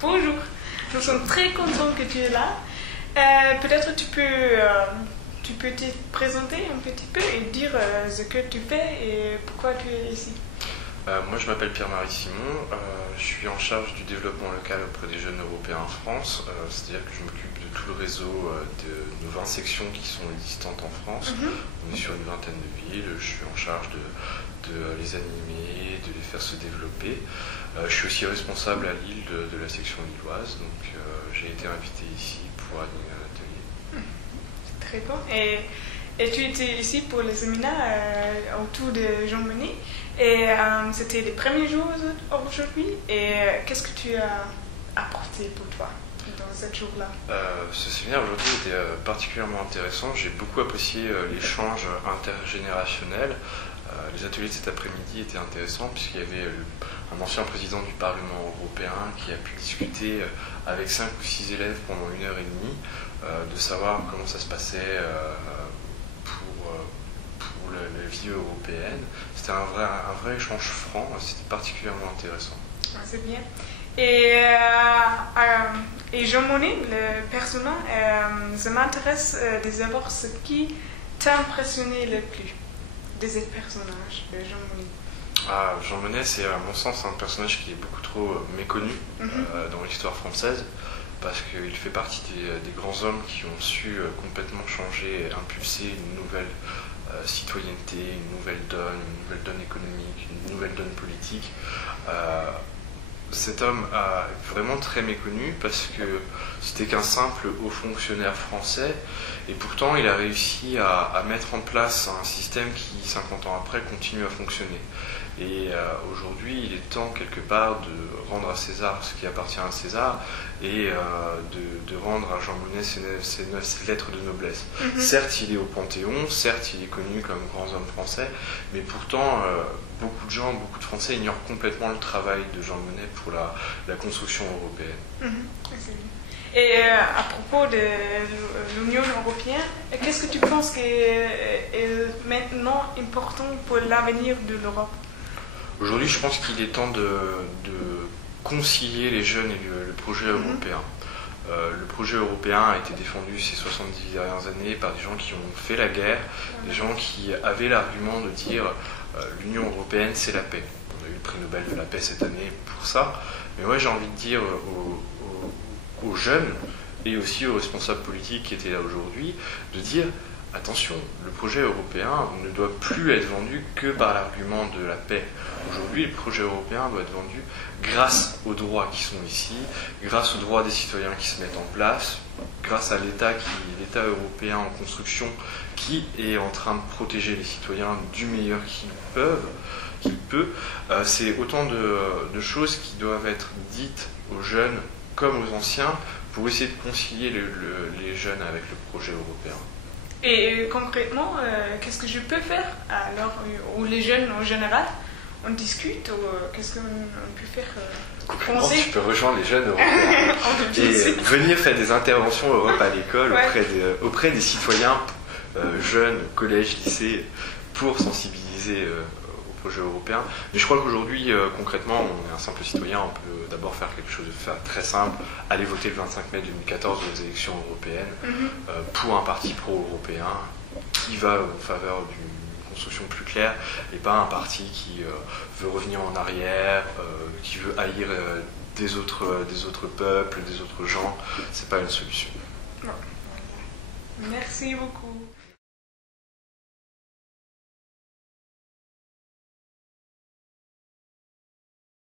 Bonjour, nous sommes très contents que tu es là. Peut-être tu peux te présenter un petit peu et dire ce que tu fais et pourquoi tu es ici. Moi je m'appelle Pierre-Marie Simon, je suis en charge du développement local auprès des jeunes européens en France, c'est-à-dire que je m'occupe de tout le réseau de nos 20 sections qui sont existantes en France. On est sur une vingtaine de villes, je suis en charge de les animer, de les faire se développer. Je suis aussi responsable à Lille de la section lilloise, donc j'ai été invité ici pour animer un atelier. Très bon. Et tu étais ici pour le séminaire autour de Jean Monnet. Et c'était les premiers jours aujourd'hui. Et qu'est-ce que tu as apporté pour toi dans ce jour-là? Ce séminaire aujourd'hui était particulièrement intéressant. J'ai beaucoup apprécié l'échange intergénérationnel. Les ateliers de cet après-midi étaient intéressants puisqu'il y avait un ancien président du Parlement européen qui a pu discuter avec 5 ou 6 élèves pendant 1h30 de savoir comment ça se passait pour la vie européenne. C'était un vrai échange franc, c'était particulièrement intéressant. Ah, c'est bien. Et Jean Monnet, le personnage, ça m'intéresse de savoir ce qui t'a impressionné le plus de ces personnages de Jean Monnet. Jean Monnet, c'est à mon sens un personnage qui est beaucoup trop méconnu dans l'histoire française, parce qu'il fait partie des grands hommes qui ont su complètement changer et impulser une nouvelle citoyenneté, une nouvelle donne économique, une nouvelle donne politique. Cet homme est vraiment très méconnu parce que c'était qu'un simple haut fonctionnaire français et pourtant il a réussi à mettre en place un système qui, 50 ans après, continue à fonctionner. Et aujourd'hui, il est temps quelque part de rendre à César ce qui appartient à César et de rendre à Jean Monnet ses lettres de noblesse. Certes, il est au Panthéon, certes, il est connu comme grand homme français, mais pourtant, beaucoup de gens, beaucoup de Français ignorent complètement le travail de Jean Monnet pour la construction européenne. Et à propos de l'Union européenne, qu'est-ce que tu penses qui est maintenant important pour l'avenir de l'Europe? Aujourd'hui, je pense qu'il est temps de concilier les jeunes et le projet européen. Le projet européen a été défendu ces 70 dernières années par des gens qui ont fait la guerre, des gens qui avaient l'argument de dire l'Union européenne c'est la paix. On a eu le prix Nobel de la paix cette année pour ça, mais moi j'ai envie de dire aux jeunes et aussi aux responsables politiques qui étaient là aujourd'hui, de dire attention, le projet européen ne doit plus être vendu que par l'argument de la paix. Aujourd'hui, le projet européen doit être vendu grâce aux droits qui sont ici, grâce aux droits des citoyens qui se mettent en place, grâce à l'État européen en construction qui est en train de protéger les citoyens du meilleur qu'il peut. C'est autant de choses qui doivent être dites aux jeunes comme aux anciens pour essayer de concilier les jeunes avec le projet européen. Et concrètement, qu'est-ce que je peux faire alors, ou les jeunes en général, on discute, ou qu'est-ce qu'on peut faire concrètement, tu peux rejoindre les jeunes européens et venir faire des interventions Europe à l'école auprès des citoyens jeunes, collège, lycée, pour sensibiliser au projet européen. Mais je crois qu'aujourd'hui, concrètement, on est un simple citoyen, on peut d'abord faire quelque chose de très simple, aller voter le 25 mai 2014 aux élections européennes pour un parti pro-européen qui va en faveur d'une construction plus claire et pas un parti qui veut revenir en arrière, qui veut haïr des autres peuples, des autres gens. C'est pas une solution. Merci beaucoup.